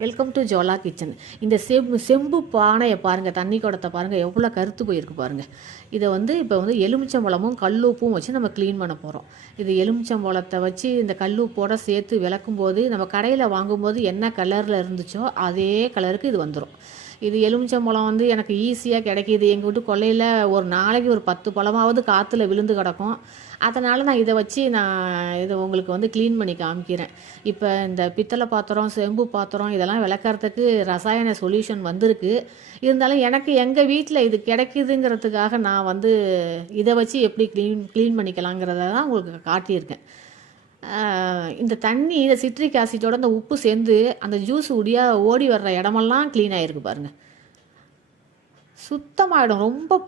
Welcome to ஜோலா kitchen. இந்த செம்பு பானையை பாருங்கள், தண்ணி குடத்தை பாருங்கள், எவ்வளோ கருத்து போயிருக்கு பாருங்கள். இதை இப்போ எலுமிச்சம்பழமும் கல்லுப்பும் வச்சு நம்ம க்ளீன் பண்ண போகிறோம். இது எலுமிச்சம்பழத்தை வச்சு இந்த கல்லுப்போடு சேர்த்து விளக்கும்போது நம்ம கடையில் வாங்கும்போது என்ன கலரில் இருந்துச்சோ அதே கலருக்கு இது வந்துடும். இது எலுமிச்சம்பழம் எனக்கு ஈஸியாக கிடைக்கிது. எங்கள் வீட்டு கொல்லையில் ஒரு நாளைக்கு ஒரு 10 பழமாவது காற்றுல விழுந்து கிடக்கும். அதனால் நான் இதை வச்சு இதை உங்களுக்கு க்ளீன் பண்ணி காமிக்கிறேன். இப்போ இந்த பித்தளை பாத்திரம், செம்பு பாத்திரம் இதெல்லாம் விளக்கறதுக்கு ரசாயன சொல்யூஷன் வந்திருக்கு. இருந்தாலும் எனக்கு எங்கள் வீட்டில் இது கிடைக்குதுங்கிறதுக்காக நான் இதை வச்சு எப்படி க்ளீன் பண்ணிக்கலாங்கிறத தான் உங்களுக்கு காட்டியிருக்கேன். இந்த தண்ணி, இந்த சிட்ரிக் ஆசிட்டோட அந்த உப்பு சேர்ந்து அந்த ஜூஸ் ஓடி வர்ற இடமெல்லாம் க்ளீன் ஆகிருக்கு பாருங்கள். சுத்தமாகிடும். ரொம்ப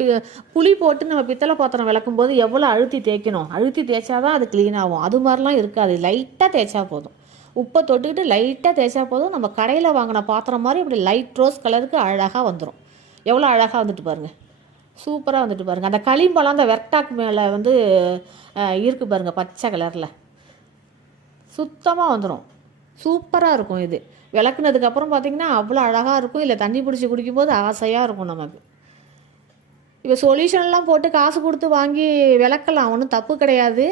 புளி போட்டு நம்ம பித்தளை பாத்திரம் விளக்கும் போது எவ்வளோ அழுத்தி தேய்க்கணும், அழுத்தி தேய்ச்சா தான் அது க்ளீன் ஆகும். அது மாதிரிலாம் இருக்காது. லைட்டாக தேய்ச்சா போதும். உப்பை தொட்டுக்கிட்டு லைட்டாக தேய்ச்சா போதும். நம்ம கடையில் வாங்கின பாத்திரம் மாதிரி இப்படி லைட் ரோஸ் கலருக்கு அழகாக வந்துடும். எவ்வளோ அழகாக வந்துட்டு பாருங்கள். சூப்பராக வந்துட்டு பாருங்கள். அந்த களிம்பழம் அந்த வெர்டாக் மேலே இருக்குது பாருங்கள், பச்சை கலரில் சுத்தமாக வந்துடும். சூப்பராக இருக்கும். இது விளக்குனதுக்கப்புறம் பார்த்திங்கன்னா அவ்வளோ அழகாக இருக்கும். இல்லை தண்ணி பிடிச்சி குடிக்கும்போது ஆசையாக இருக்கும் நமக்கு. இப்போ சொல்யூஷன்லாம் போட்டு காசு கொடுத்து வாங்கி விளக்கலாம், ஒன்றும் தப்பு கிடையாது.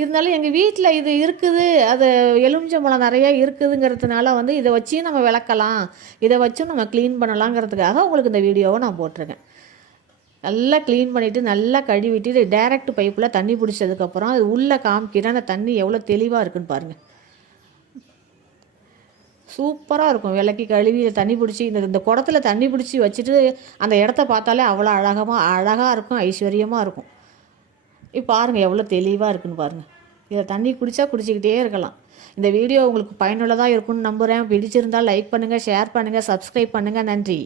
இருந்தாலும் எங்கள் வீட்டில் இது இருக்குது, அது எலுமிச்சம்பழம் நிறையா இருக்குதுங்கிறதுனால இதை வச்சு நம்ம விளக்கலாம், இதை வச்சும் நம்ம க்ளீன் பண்ணலாங்கிறதுக்காக உங்களுக்கு இந்த வீடியோவை நான் போட்டிருக்கேன். நல்லா க்ளீன் பண்ணிவிட்டு நல்லா கழுவிட்டு டைரக்ட் பைப்பில் தண்ணி பிடிச்சதுக்கப்புறம் அது உள்ளே காமிக்கிறேன். அந்த தண்ணி எவ்வளோ தெளிவாக இருக்குன்னு பாருங்கள். சூப்பராக இருக்கும். விளக்கி கழுவி தண்ணி பிடிச்சி இந்த குடத்தில் தண்ணி பிடிச்சி வச்சுட்டு அந்த இடத்த பார்த்தாலே அவ்வளோ அழகாக இருக்கும், ஐஸ்வர்யமாக இருக்கும். இப்போ பாருங்கள் எவ்வளோ தெளிவாக இருக்குன்னு பாருங்கள். இதை தண்ணி குடிச்சிக்கிட்டே இருக்கலாம். இந்த வீடியோ உங்களுக்கு பயனுள்ளதாக இருக்கும்னு நம்புகிறேன். பிடிச்சிருந்தால் லைக் பண்ணுங்கள், ஷேர் பண்ணுங்கள், சப்ஸ்கிரைப் பண்ணுங்கள். நன்றி.